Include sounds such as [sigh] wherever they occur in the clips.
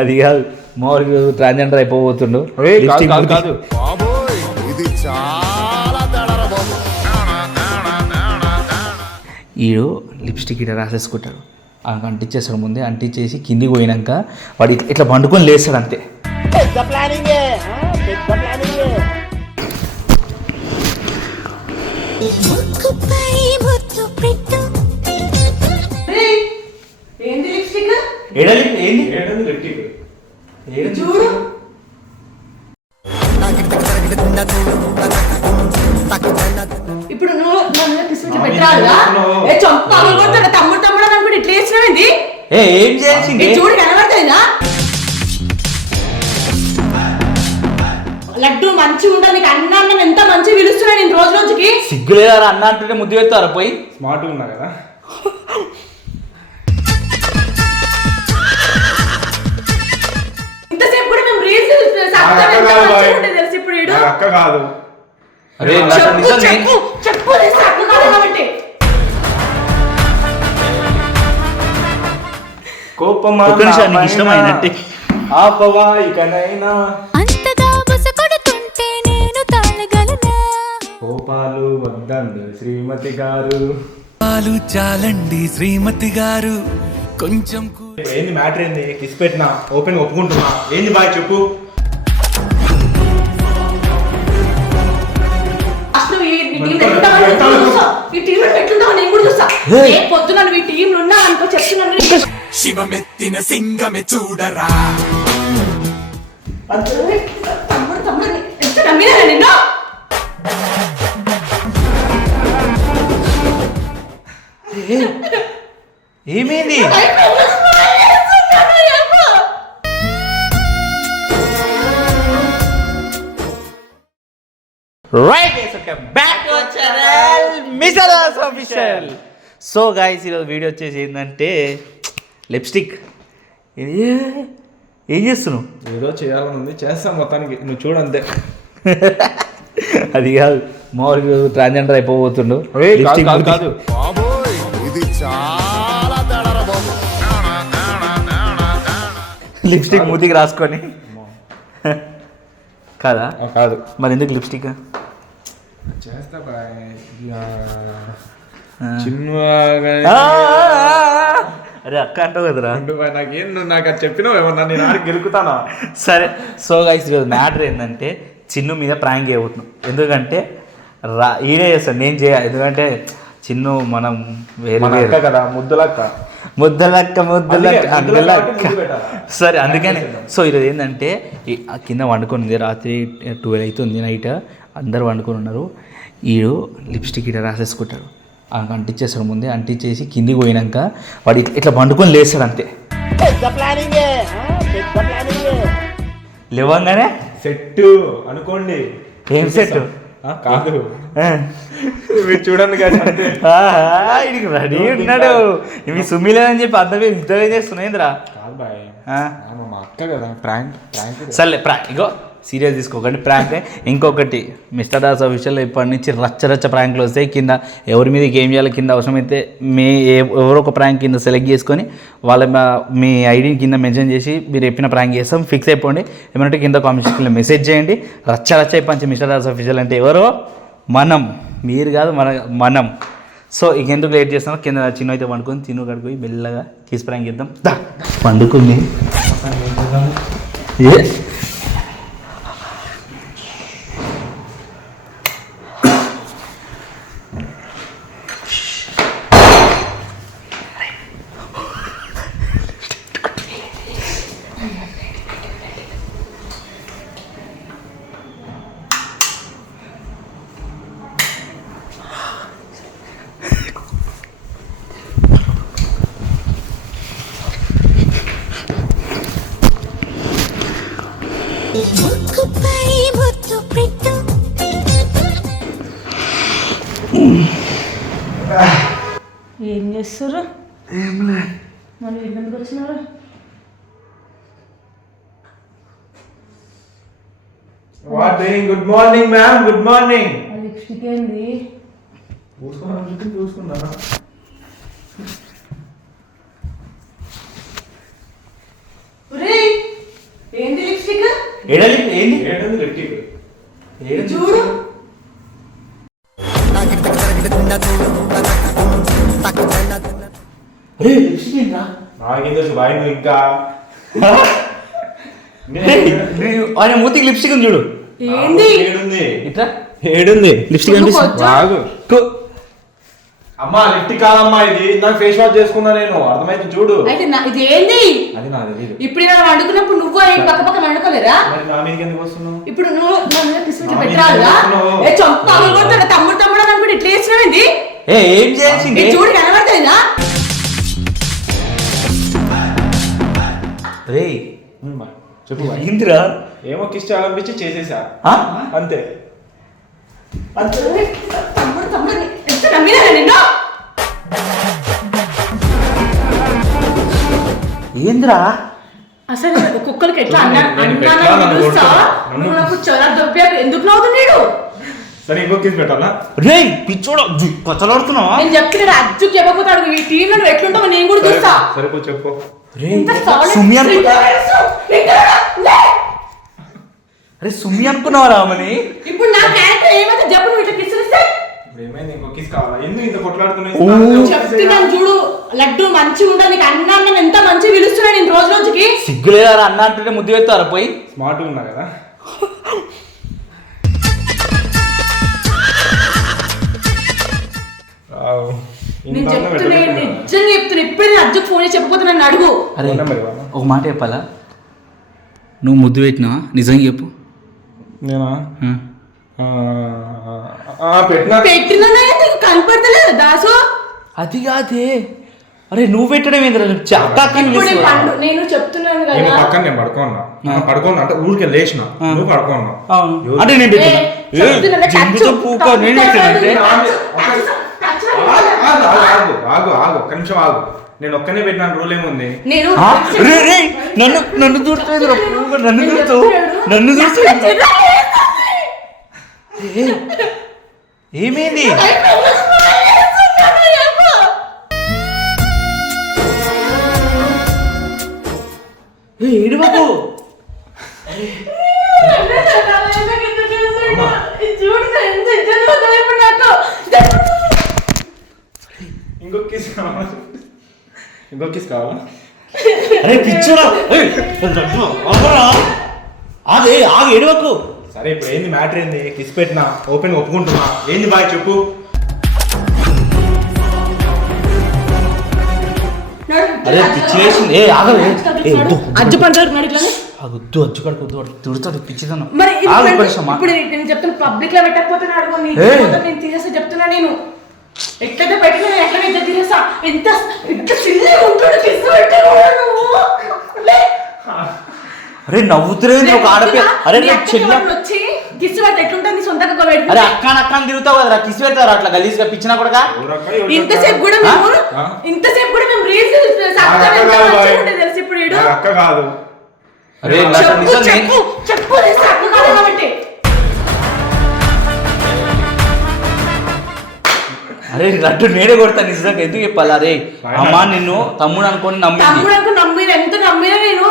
అది కాదు. మామూలుగా ట్రాన్స్జెండర్ అయిపోబోతుండు. ఏయ్, కాదు. ఈడు లిప్స్టిక్ ఇట్లా రాసేసుకుంటాడు. ఆయనకు అంటించేస్తాడు ముందే అంటించేసి కిందికి పోయినాక వాడు ఇట్లా- ఇట్లా పండుకొని లేస్తాడు అంతే. పెట్టు. ఏంటి లిప్స్టిక్ లడ్డు మంచిగా ఉంటా నీకు అన్న అన్నం ఎంత మంచిగా పిలుస్తున్నా నేను రోజు రోజుకి? సిగ్గు లేదా అన్న అంటుంటే ముద్దు పెడతారా పోయి. స్మార్ట్ ఉన్నా కదా. ఇంతసేపు కూడా మేము రీల్స్ నాకు అక్క కాదు బాయ్. తెలుసు ఇప్పుడు ఈడు. నాకు అక్క కాదు. అరే చెప్పు నిజం నేను- చెప్పు సక్కు కాదు కాబట్టి. కోపమా ఒక్క నిమిషం, నీకు ఇష్టమైనట్టే. ఆపవా ఇకనైనా. కోపాలు వద్దండు. శ్రీమతి గారు. పాలు చాలండి శ్రీమతి గారు. కొంచెం ఏంది మ్యాటర్ ఏంది? కిస్ పెట్టినా ఓపెన్ ఒప్పుకుంటున్నా. ఏంది బాయ్ చెప్పు. శివమెత్తిన సింగమే చూడరా. అరే, తమ్ముడు తమ్ముడు నీ- ఎంత నమ్మినా నిన్ను? ఏమైంది? Right back to channel mister official so guys ఈరోజు వీడియో వచ్చేసి ఏంటంటే లిప్స్టిక్ ఏం చేస్తున్నావు? ఏదో చేయాలని ఉంది చేస్తాం మొత్తానికి. నువ్వు చూడంతే [laughs] అది కాదు మామూలుగా ట్రాన్స్జెండర్ అయిపోబోతుండు. కాదు, కాదు. లిప్స్టిక్ మూతికి రాసుకొని. కాదా? కాదు. మరి ఎందుకు లిప్స్టిక్ చేస్తా అరే అక్క అంటావు కదరా? నాకేం నాకు అది చెప్పినావు ఏమన్నా నేను ఆడికి గెలుకుతానా? సరే సో గైస్ ఈరోజు మ్యాటర్ ఏంటంటే చిన్ను మీద ప్రాంక్ చేయబోతున్నాం. ఎందుకంటే రా ఈడే చేస్తాను నేను చేయ ఎందుకంటే చిన్ను మనం వేరే కదా ముద్దులక్క ముద్దలక్క ముద్దలక్క అందులక్క? సరే అందుకనే. సో ఈరోజు ఏంటంటే కింద వండుకొని రాత్రి ట్వెల్వ్ అవుతుంది నైట్ అందరు వండుకొని ఉన్నారు. ఈడు లిప్స్టిక్ ఇట్లా రాసేసుకుంటాడు. ఆయనకు అంటించేస్తాడు ముందే అంటించేసి కిందికి పోయినాక వాడు ఇట్లా- పండుకొని లేస్తాడు అంతే. లేవంగానే? సెట్ అనుకోండి. ఏం సెట్ కాదు. మీరు చూడండి ఇడికి రెడీ ఉన్నాడు. ఇవి సుమ్మిలేదని చెప్పి అర్థమే ఇంత చేస్తున్నాయిందిరా కాదు బాయ్. మా అక్క కదా ప్రాంక్ ప్రాంక్ సర్లే ప్రాంక్ ఇగో. సీరియస్ తీసుకోకండి ప్రాంక్. ఇంకొకటి మిస్టర్ దాస్ అఫీషియల్ ఇప్పటి నుంచి రచ్చ రచ్చ ప్రాంక్లు వస్తాయి. కింద ఎవరి మీద ఏం చేయాలి కింద అవసరమైతే మీ ఎవరో ఒక ప్రాంక్ కింద సెలెక్ట్ చేసుకొని వాళ్ళ మా- ఐడిని కింద మెన్షన్ చేసి మీరు చెప్పిన ప్రాంక్ చేస్తాం. ఫిక్స్ అయిపోండి. ఏమంటే కింద కామెంట్ సెక్షన్లో మెసేజ్ చేయండి. రచ్చ రచ్చ ఇప్పటి మిస్టర్ దాస్ అఫీషియల్ అంటే ఎవరో? మనం. మీరు కాదు మన మనం. సో ఇంకెందుకు లేట్ చేస్తాం కింద చిన్న అయితే పండుకొని తిను కడుకొని మెల్లగా కిస్ ప్రాంక్ చేద్దాం. పండుకుంది. ఏ? ఏం చేస్తారు మరి ఎందుకు వచ్చినారు? What doing good morning ma'am good morning lipstick ఏంది? చూసుకున్నా చూసుకున్నా ఒరేయ్ ఎడలి ఏంది ఏడుంది లిప్టిక్ ఏడు చూడు అరే లిప్స్టిక్ ఏంట్రా నాకేం తెలుసు బాయ్ నువ్వు ఇంకా ఆయన మూతికి లిప్స్టిక్ ఉంది చూడు ఏంది ఏడుంది ఇట్లా ఏడుంది లిప్స్టిక్ నువ్వు కనిపిస్తుంది కొంచెం- బాగు అమ్మా లిప్టిక్ కాదమ్మా ఇది. నాకు ఫేస్ వాష్ చేసుకున్నా నేను. అర్థమైతే చూడు. అయితే నా- ఇది ఏంది? అది నా తెలియదు ఇప్పుడు నేను వండుకున్నప్పుడు నువ్వు ఏం పక్క పక్క వండుకోలేరా మరి నా మీదకి ఎందుకు వస్తున్నావు? ఇప్పుడు నువ్వు నా మీద పిసికి నా మీద చేస్తున్నావు. ఏ చంప పగలగొడతాడు తమ్ముడు తమ్ముడు అని అనుకుంటే ఇట్లా వేసినావేంది ఏ ఏం చేయాల్సింది ఇది చూడు కనబడుతుందా రే ఉమ్, బా. చెప్పు బాయ్ ఏందిరా? ఏమో కిస్ చేయాలనిపించి చేసేసా. ఆ? అంతే. తమ్ముడు తమ్ముడు అని ఎంత నమ్మినా నిన్ను ఏందిరా? అసలు కుక్కలకి ఎట్లా అన్నా నేను అన్నా పెట్టాలా నన్ను నన్ను పిలుస్తావా? కొడతావా? నువ్వు నాకు చాలా దొబ్బా ఎందుకు నవ్వుతున్నాడు సరే ఇంకో కిస్ పెట్టాలా? రే పిచ్చోడ కొచ్చలాడుతున్నావా నేను చెప్తున్నాడు అజ్జుకు చెప్పబోతాడు. ఈ టీంలో నువ్వు ఎట్లుంటావో నేను కూడా సరే, చూస్తా. సరే చెప్పు. రే ఇంత solid సుమి అనుకు ఇంకా తెలుసు. ఇంకా లే. అరే సుమి అనుకున్నావా రామని? ఇప్పుడు నా క్యారెక్టర్ ఏమైతే చెప్పు నువ్వు ఇట్లా కిసిరిస్తే ఇప్పుడు ఏమైంది? ఇంకో కిస్ కావాలా? ఎందుకు ఇంత. కొట్లాడుతున్నావు? చెప్తున్నాను చూడు లడ్డు మంచిగా ఉండాలి నీకు అన్న అన్నం ఎంత మంచిగా పిలుస్తున్నా నేను రోజు రోజుకి? సిగ్గులేదా అన్న అంటుంటే ముద్దు పెడతారా పోయి. స్మార్ట్ ఉన్నా కదా. నేను చెప్తున్నా. నిజంగా చెప్తున్నా. ఇప్పుడే నేను అజ్జుకు ఫోన్ చెప్పకపోతే నన్ను అడుగు. అరే? ఒక మాట చెప్పాలా? నువ్వు ముద్దు పెట్టినావా? నిజంగా చెప్పు. నేనా? పెట్టినా? కనపడతలేదు దాసు. అది కాదే. అరే నువ్వు పెట్టడం ఏంద్రా? నేను పక్కన పడుకోన్నా పడుకోన్నా అంటే ఊరికే లేచిన. నువ్వు పడుకోన్నా? అంటే ఆగు, ఆగు, ఆగు, ఒక్క నిమిషం ఆగు. నేను ఒక్కనే పెట్టిన రూల్ ఏముంది? నేను నన్ను నన్ను నన్ను ఏ, ఏమైంది? ఏడు బాబు. ఇంకో కిస్ కావాలా? ఇంకో కిస్ కావాలా? అరే ఆగరా. ఆగే ఆగు ఏడవకు సరే ఇప్పుడు ఏంది మ్యాటర్ ఏంది? కిస్ పెట్టినా ఓపెన్ ఒప్పుకుంటున్నా. ఏంది బాయ్ చెప్పు. అరే పిచ్చి వేసింది ఏ ఆగవే. ఏ వద్దు అజ్జు పంచాడు మరి ఇట్లా వద్దు అచ్చు కడుకు వద్దు. వాడు తిడుతాడు పిచ్చిదన్న మరి ఇది ఆగు ఇప్పుడు కొంచెం ఇప్పుడు నేను చెప్తున్నా పబ్లిక్లో పెట్టకపోతే అడుగు నీ ఏ. జీవితం నేను తీసేస్తా చెప్తున్నా నేను. ఎట్లయితే పెట్టినా నేను ఎట్లా ఇద్దరు తీసేస్తా? ఎంత ఎంత సిల్లీ ఉంటాడు కిస్ పెట్టాడు నువ్వు. లే. అరే నవ్వుతురేంద్ర ఒక ఆడపి అరే నీ నీ అక్కకి చెల్ల ఎవరైనా వచ్చి కిస్ పెడితే ఎట్లుంటుంది? నీ సొంతంగా అరే పెడుతుంది? అక్క తిరుగుతావు కదరా కిసి పెడతారు అట్లా గలీజ్గా పిచ్చినా కూడా? ఇంతసేపు కూడా మేము? ఇంతసేపు కూడా మేము రీల్స్. తెలుసు ఇప్పుడు అక్క కాదు. అరే చెప్పు, అక్క కాదు కాబట్టి. అరే లడ్డు నేనే కొడతా నిజంగా ఎందుకు చెప్పాలి? అరే అమ్మా నిన్ను తమ్ముడు అనుకొని నమ్మింది తమ్ముడు నమ్మిన ఎంత నమ్మినా నేను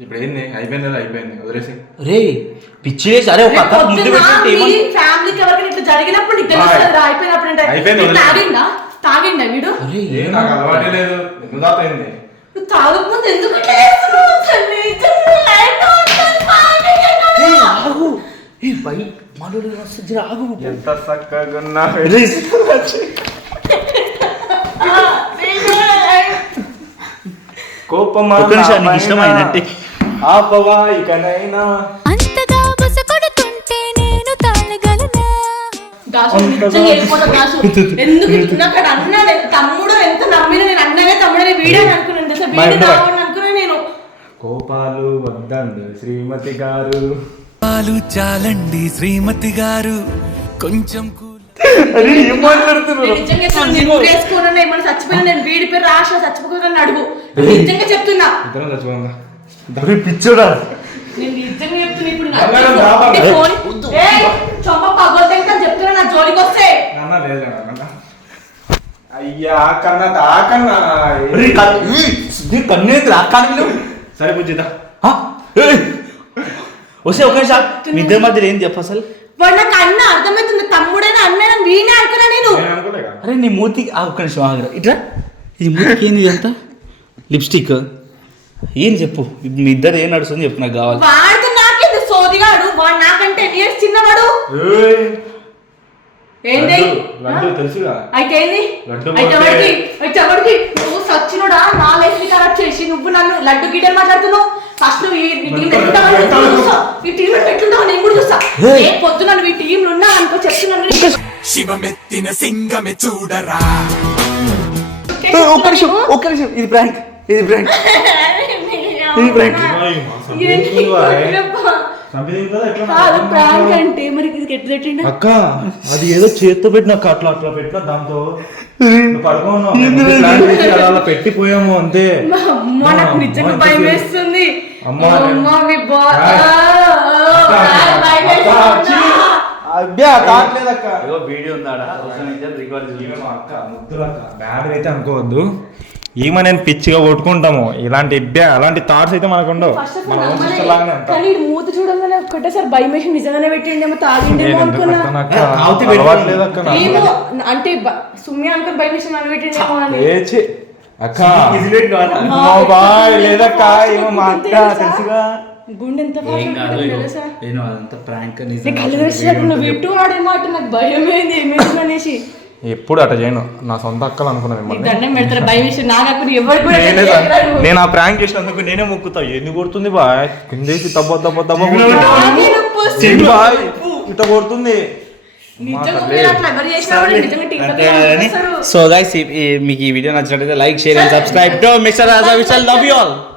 ఇప్పుడు ఏంది అయిపోయింది అయిపోయింది. వదిలేసి రే పిచ్చి వేసి అరే ఒక అక్క ముద్దు పెట్టినట్టు ఏమని ఫ్యామిలీకి ఎవరికైనా ఇట్లా జరిగినప్పుడు నీకు తెలుస్తుంది రా, అయిపోయినప్పుడు అంటే అయిపోయింది, వీడు వదిలేయ్. తాగిండా తాగిండా వీడు? అరే ఏ నాకు అలవాటే లేదు. ఎందుకు తాతయింది నువ్వు తాగకపోతే ఎందుకు ఇట్లా చేస్తున్నావు? అసలు నిజంగా life లో అసలు తాగేయడం. ఏ, ఆగు. ఏ బై మనోడు వస్తుంది ఆగు ఎంత చక్కగా ఉన్నా రే, ఆ, నిజమే. కోపమా ఒక్క నిమిషం, నీకు ఇష్టమైనట్టే. ఆపవా ఇకనైనా. అంతగా బుస కొడుతుంటే నేను తాళగలనా? దాసు నిజంగా వెళ్ళిపోతా దాసు ఎందుకు ఇట్లా నాకు అక్కడ అన్నాడు ఎంత తమ్ముడు ఎంత నమ్మిన నేను అన్ననే తమ్ముడని వీడని అనుకున్నాను తెలుసా? వీడి అనుకున్నా నేను. కోపాలు వద్దండి శ్రీమతి గారు. పాలు చాలండి శ్రీమతి గారు. కొంచెం కూల్ అరే ఏం మాట్లాడుతున్నారు? నేను నిజంగా చెప్తున్నా, నేను ఊరేసుకున్నా ఏమైనా చచ్చిపోయినా నేను వీడి పేరు రాసిన చచ్చిపోతుందని అడుగు. నిజంగా చెప్తున్నా. ఇద్దరం చచ్చిపోందా అరే పిచ్చోడా. నేను నిజంగా చెప్తున్నా ఇప్పుడు నా అన్నాడు అజ్జు రాబా. నీ ఫోన్? ఏయ్, చొమ్మ పగొద్దంటే చెప్తున్నా నా జోలికి వస్తే. నాన్న లేదు నాన్న. అయ్యా కన్నా తాకన్నా అరే కన్ను కన్నేది అక్క అని పిలువు. సరే బుజ్జిదా ఆ, ఏయ్, వస్తే ఒక నిమిషం మీ ఇద్దరి మధ్యలో ఏం చెప్పు అసలు? వాడు నాకు అన్న అర్థమవుతుంది. తమ్ముడైనా అన్న వీనే అనుకున్నా నేను. నేను అనుకోలేగా అరే నీ మూతి ఆ, ఒక్క నిమిషం ఆగరా ఇట్రా ఇది మూతికి ఏంది ఇదంతా? లిప్స్టిక్? ఏం చెప్పు? మీ ఇద్దరు ఏం నడుస్తుంది చెప్పు నాకు కావాలి. నాకేంది సోదిగాడు వాడు నాకంటే చిన్నవాడు. ఏయ్, ఏంది? లడ్డు, లడ్డు తెలుసుగా? అయితే ఏంది? లడ్డు అయితే కొడితే- ఎవరికి అయితే ఎవరికి నువ్వు సచ్చినోడా? నా లైఫ్ని ఖరాబ్ చేసి నువ్వు నన్ను లడ్డు గిడ్డలు మాట్లాడుతున్నావు? ఫస్ట్ నువ్వు ఈ టీం కూడా చూస్తా. ఈ టీం ఎట్లుంటావో నేను కూడా చూస్తా. ఏ పొద్దున నువ్వు ఈ టీం ఉన్నా అనుకో చెప్తున్నాను నీకు. శివమెత్తిన సింగమే చూడరా. ఒక్క నిమిషం ఒక్క నిమిషం. ఇది ప్రాంక్ ఇది ప్రాంక్ [laughs] ఇది ప్రాంక్ అంటే మరి ఇది ఎట్లా పెట్టిండు అక్క అది ఏదో చేత్తో పెట్టిన అక్క అట్లా అట్లా పెట్టిన దాంతో. అలా పెట్టిపోయాము అంతే. నాకు నిజంగా భయం. వేస్తుంది. అమ్మ, వీడియో రికార్డ్ అక్క ముద్దులక్క. బ్యాడ్ అయితే అనుకోవద్దు. ఈమె నేను పిచ్చిగా కొట్టుకుంటాము ఇలాంటి అలాంటి థాట్స్ అయితే మనకు ఉండవు మన. లాగానే. కానీ మూతి చూడంగానే ఒక్కటేసారి భయం వేసి నిజంగానే పెట్టిండేమో నేను ఎందుకు అనుకున్నా అక్క? కావుతి నాకు. ఏమో అంటే బ- సుమ్మి అనుకుని భయం వేసి నన్ను పెట్టిండేమో అని మా బాయ్ లేదక్క? ఏమో మా అక్క తెలుసా? తెలుసుగా గుండె ఎంత fast ఏం కాదు కొట్టుకుంటుందో ఇగో. తెలుసా నేను అదంతా ప్రాంక్ నీ కళ్ళు తెరిచినప్పుడు నువ్వు ఇటు ఆడేమాట నాకు భయం ఏంది ఏమైంది అనేసి ఎప్పుడు అట్లా చేయను. నా సొంత అక్కలు అనుకున్నా నీకు మిమ్మల్ని. నేనే ఆ ప్రాంక్ చేసినందుకు నేనే మొక్కుతా. ఎన్ని కొడుతుంది బాయ్? కిందేసి తబ్బ తబ్బ తబ్బ బాయ్? ఇట్లా కొడుతుంది. సో గైస్ మీకు ఈ వీడియో నచ్చినట్లయితే like share and subscribe to mister Raja Vishal love you all